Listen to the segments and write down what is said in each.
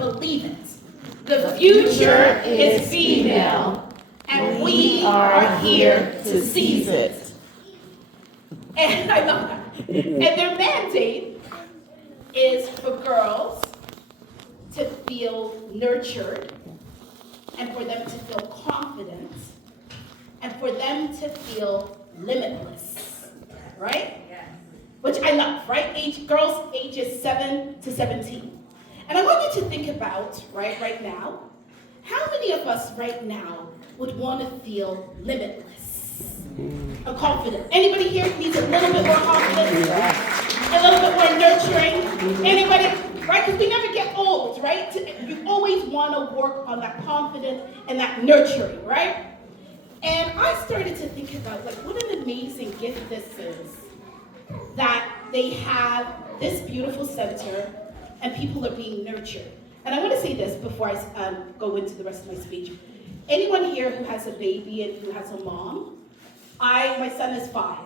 Believe it. The future is female, and we are here to seize it. And I love that. And their mandate is for girls to feel nurtured, and for them to feel confident, and for them to feel limitless, right? Which I love, right? Girls ages 7 to 17. And I want you to think about, right now, how many of us right now would want to feel limitless and confident? Anybody here needs a little bit more confidence? A little bit more nurturing? Anybody? Right? Because we never get old, right? You always want to work on that confidence and that nurturing, right? And I started to think about, like, what an amazing gift this is, that they have this beautiful center and people are being nurtured. And I want to say this before I go into the rest of my speech. Anyone here who has a baby and who has a mom? My son is 5,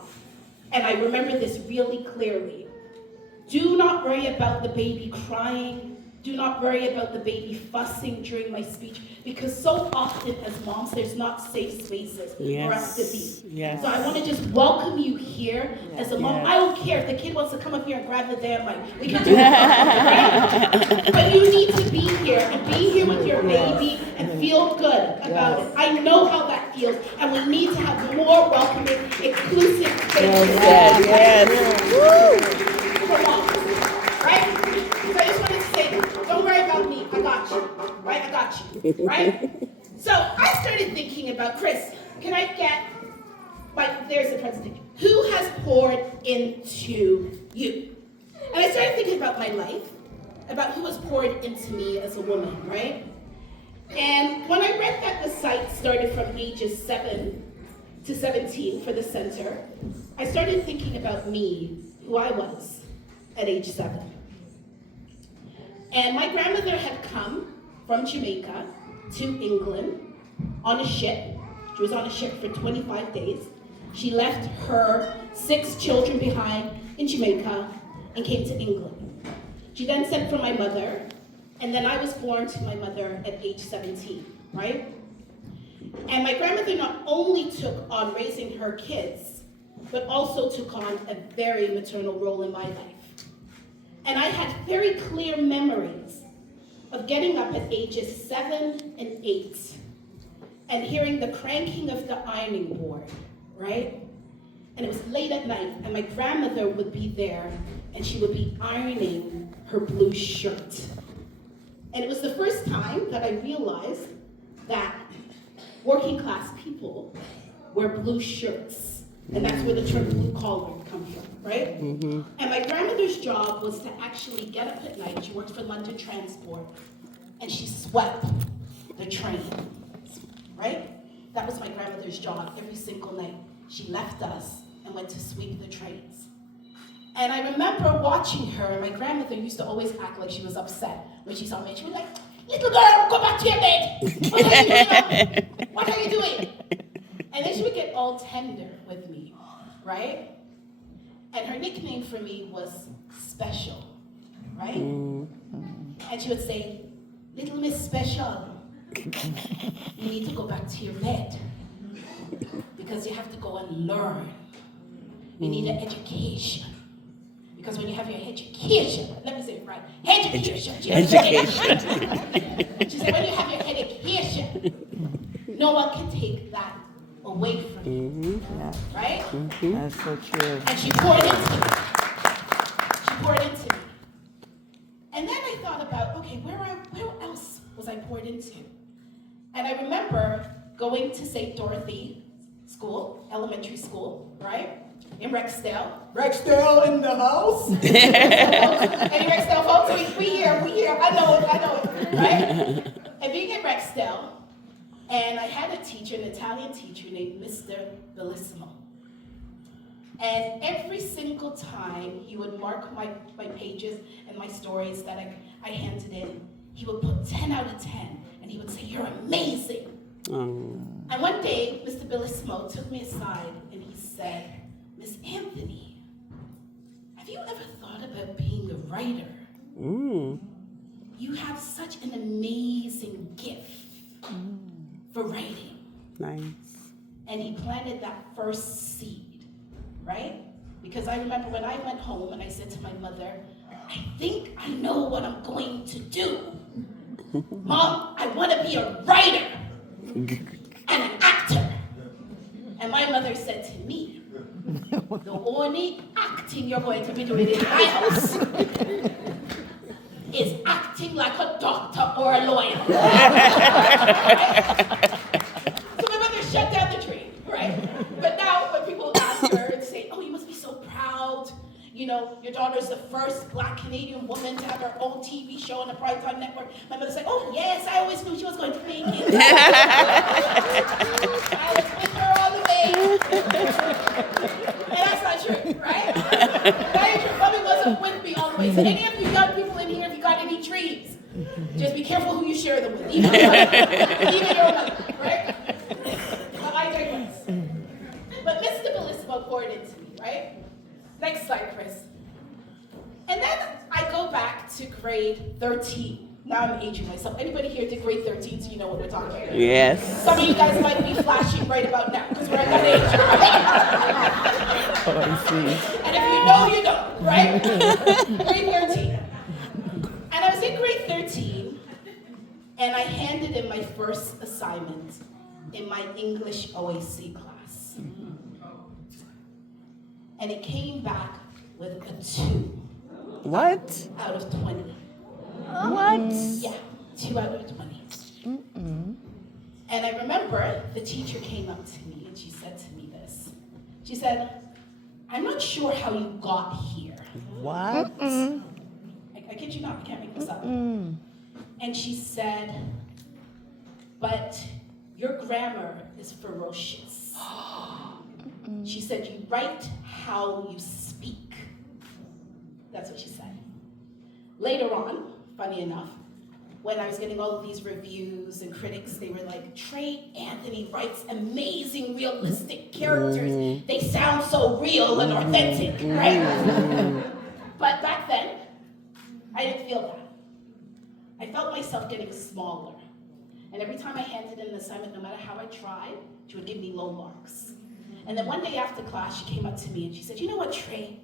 and I remember this really clearly. Do not worry about the baby crying. Do not worry about the baby fussing during my speech, because so often as moms, there's not safe spaces for us to be. Yes. So I want to just welcome you here as a mom. Yes. I don't care if the kid wants to come up here and grab the damn mic. We can do it, right? But you need to be here and be here with your baby and feel good about it. I know how that feels, and we need to have more welcoming, inclusive spaces. Yes. For moms, right? So I just wanted to say, don't worry about me. I got you. Right? I got you. Right? So I started thinking about, Chris, can I get, there's the presentation. Who has poured into you? And I started thinking about my life, about who has poured into me as a woman, right? And when I read that the site started from ages 7 to 17 for the center, I started thinking about me, who I was at age 7. And my grandmother had come from Jamaica to England on a ship. She was on a ship for 25 days. She left her 6 children behind in Jamaica and came to England. She then sent for my mother, and then I was born to my mother at age 17, right? And my grandmother not only took on raising her kids, but also took on a very maternal role in my life. And I had very clear memories of getting up at ages 7 and 8 and hearing the cranking of the ironing board, right? And it was late at night, and my grandmother would be there, and she would be ironing her blue shirt. And it was the first time that I realized that working class people wear blue shirts, and that's where the term blue collar comes from, right? Mm-hmm. And my grandmother's job was to actually get up at night. She worked for London Transport, and she swept the train, right? That was my grandmother's job every single night. She left us and went to sweep the trains. And I remember watching her, and my grandmother used to always act like she was upset when she saw me. She was like, "Little girl, go back to your bed. What are you doing? What are you doing?" And then she would get all tender with me, right? And her nickname for me was Special, right? And she would say, "Little Miss Special, you need to go back to your bed because you have to go and learn. You need an education. Because when you have your education," let me say it right, education. She said, when you have your education, no one can take that away from you, right? Mm-hmm. That's so true. And she poured into me. She poured into me. And then I thought about, okay, where else was I poured into? And I remember going to St. Dorothy School, elementary school, right? In Rexdale. Rexdale in the house. Any Rexdale folks? We here. I know it, right? And being in Rexdale, and I had a teacher, an Italian teacher named Mr. Bellissimo. And every single time he would mark my pages and my stories that I handed in, he would put 10 out of 10, and he would say, "You're amazing." And one day, Mr. Bellissimo took me aside, and he said, "Miss Anthony, have you ever thought about being a writer?" you have such an amazing gift for writing. Nice. And he planted that first seed, right? Because I remember when I went home and I said to my mother, I think I know what I'm going to do. Mom, I want to be a writer and an actor. And my mother said to me, the only acting you're going to be doing in my house is acting like a doctor or a lawyer. So my mother shut down the dream, right? But now when people ask her and say, oh, you must be so proud, you know, your daughter's the first Black Canadian woman to have her own TV show on the primetime network. My mother's like, oh yes, I always knew she was going to make it. I was with her all the way. And that's not true, right? That ain't true. Mommy wasn't with me all the way. So any of you young people in here, if you got any dreams, just be careful who you share them with. Even your mother, right? But I digress. But Mr. Bellissimo poured into me, right? Next slide, Chris. And then I go back to grade 13. Now I'm aging myself. Anybody here did grade 13, so you know what we're talking about? Yes. Some of you guys might be flashing right about now, because we're at that age. Oh, I see. And if you know, right? Grade 13. And I was in grade 13, and I handed in my first assignment in my English OAC class. And it came back with a 2. What? Out of 20. What? Yeah, 2 out of 20. And I remember the teacher came up to me and she said to me this. She said, I'm not sure how you got here. What? I kid you not, I can't make this up. And she said, but your grammar is ferocious. She said, you write how you speak. That's what she said. Later on, funny enough, when I was getting all of these reviews and critics, they were like, Trey Anthony writes amazing, realistic characters. They sound so real and authentic, right? But back then, I didn't feel that. I felt myself getting smaller. And every time I handed in an assignment, no matter how I tried, she would give me low marks. And then one day after class, she came up to me and she said, you know what, Trey?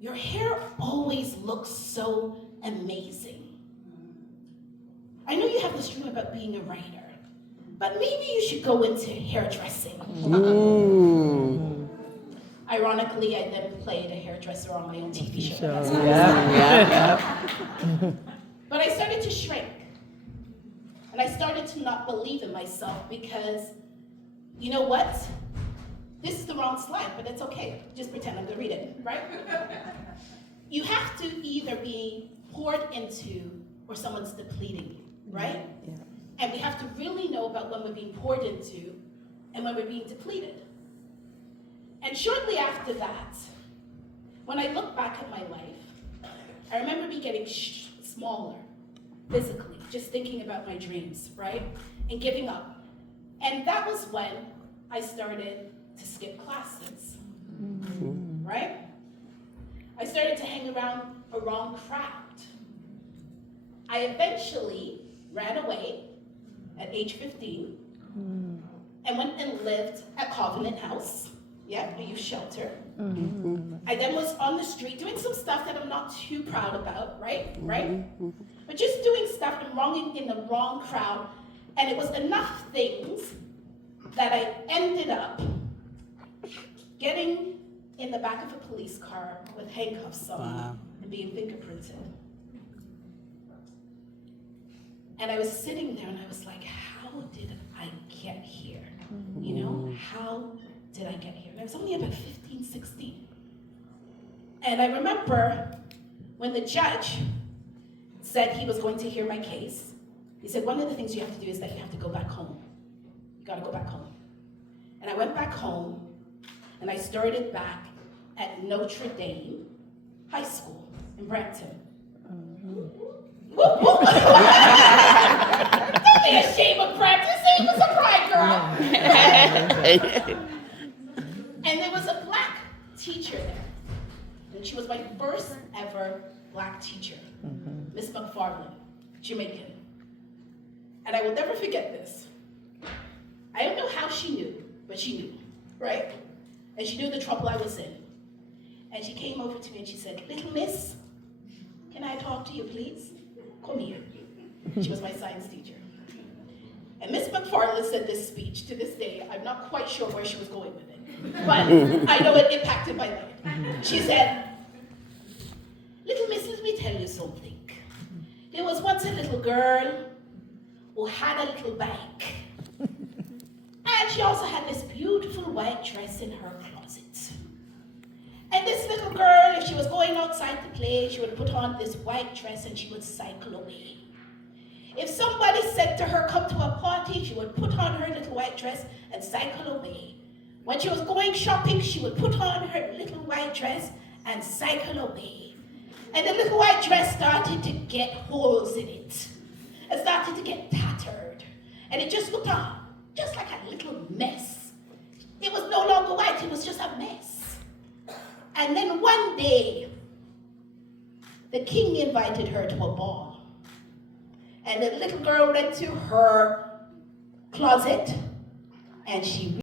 Your hair always looks so amazing. I know you have this dream about being a writer, but maybe you should go into hairdressing. Ironically, I then played a hairdresser on my own TV show. Yeah. But I started to shrink. And I started to not believe in myself because, you know what? This is the wrong slide, but it's okay. Just pretend I'm gonna read it, right? You have to either be poured into or someone's depleting you, right? Yeah. And we have to really know about when we're being poured into and when we're being depleted. And shortly after that, when I look back at my life, I remember me getting smaller physically, just thinking about my dreams, right? And giving up. And that was when I started to skip classes, right? I started to hang around a wrong crowd. I eventually ran away at age 15 and went and lived at Covenant House, a youth shelter. I then was on the street doing some stuff that I'm not too proud about, right? But just doing stuff and wronging in the wrong crowd, and it was enough things that I ended up getting in the back of a police car with handcuffs on and being fingerprinted. And I was sitting there and I was like, how did I get here? You know, how did I get here? And I was only about 15, 16. And I remember when the judge said he was going to hear my case, he said, one of the things you have to do is that you have to go back home. You gotta go back home. And I went back home and I started back at Notre Dame High School in Brampton. Whoop, whoop. Don't be ashamed of practice. It was a pride, girl. And there was a Black teacher there. And she was my first ever black teacher, Miss McFarland, Jamaican. And I will never forget this. I don't know how she knew, but she knew, right? And she knew the trouble I was in. And she came over to me and she said, "Little miss, can I talk to you, please? Come here." She was my science teacher. And Miss McFarland said this speech. To this day, I'm not quite sure where she was going with it, but I know it impacted my life. She said, "Little miss, let me tell you something. There was once a little girl who had a little bike. And she also had this beautiful white dress in her closet. And this little girl, if she was going outside to play, she would put on this white dress and she would cycle away. If somebody said to her, come to a party, she would put on her little white dress and cycle away. When she was going shopping, she would put on her little white dress and cycle away. And the little white dress started to get holes in it. It started to get tattered. And it just looked just like a little mess. It was no longer white, it was just a mess. And then one day, the king invited her to a ball. And the little girl went to her closet and she